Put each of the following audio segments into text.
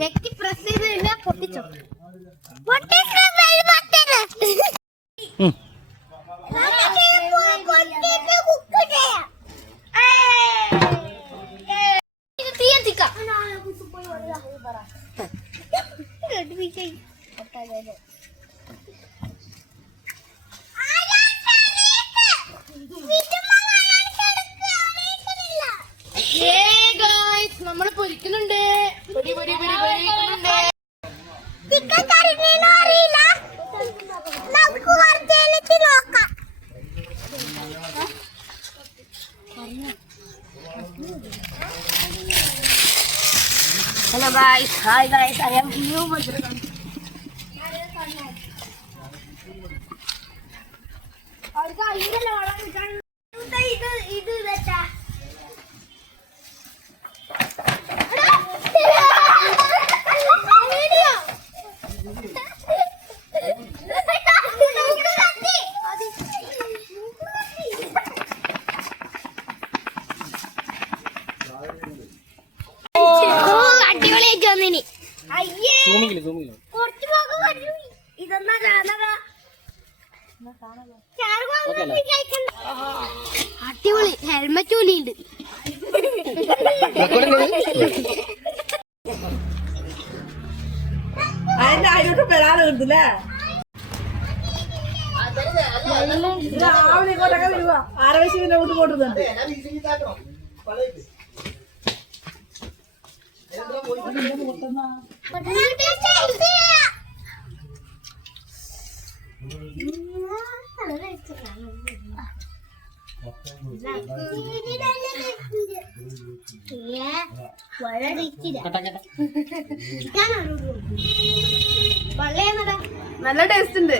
വ്യക്തി പ്രസ് ചെയ്ത് കഴിഞ്ഞാൽ പൊട്ടിച്ചോ നമ്മള് പൊരിക്കുന്നുണ്ട്. Hello guys, hi guys, I am new. അടിപൊളി ഹെൽമെറ്റ് കൂലിയുണ്ട്. അതിന്റെ അതിലോട്ട് വരാതെ കിട്ടില്ലേ രാവിലെ ഇങ്ങോട്ടൊക്കെ വരുക. ആരവശിന്റെ വീട്ടിൽ പോട്ടുന്നുണ്ട്. നല്ല ടേസ്റ്റ് ഉണ്ട്.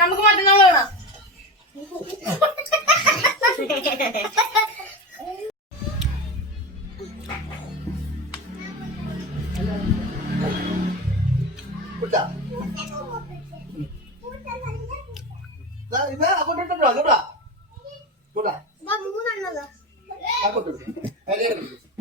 നമുക്ക് മറ്റന്നാൾ കാണാം. മൂന്നെണ്ണതാ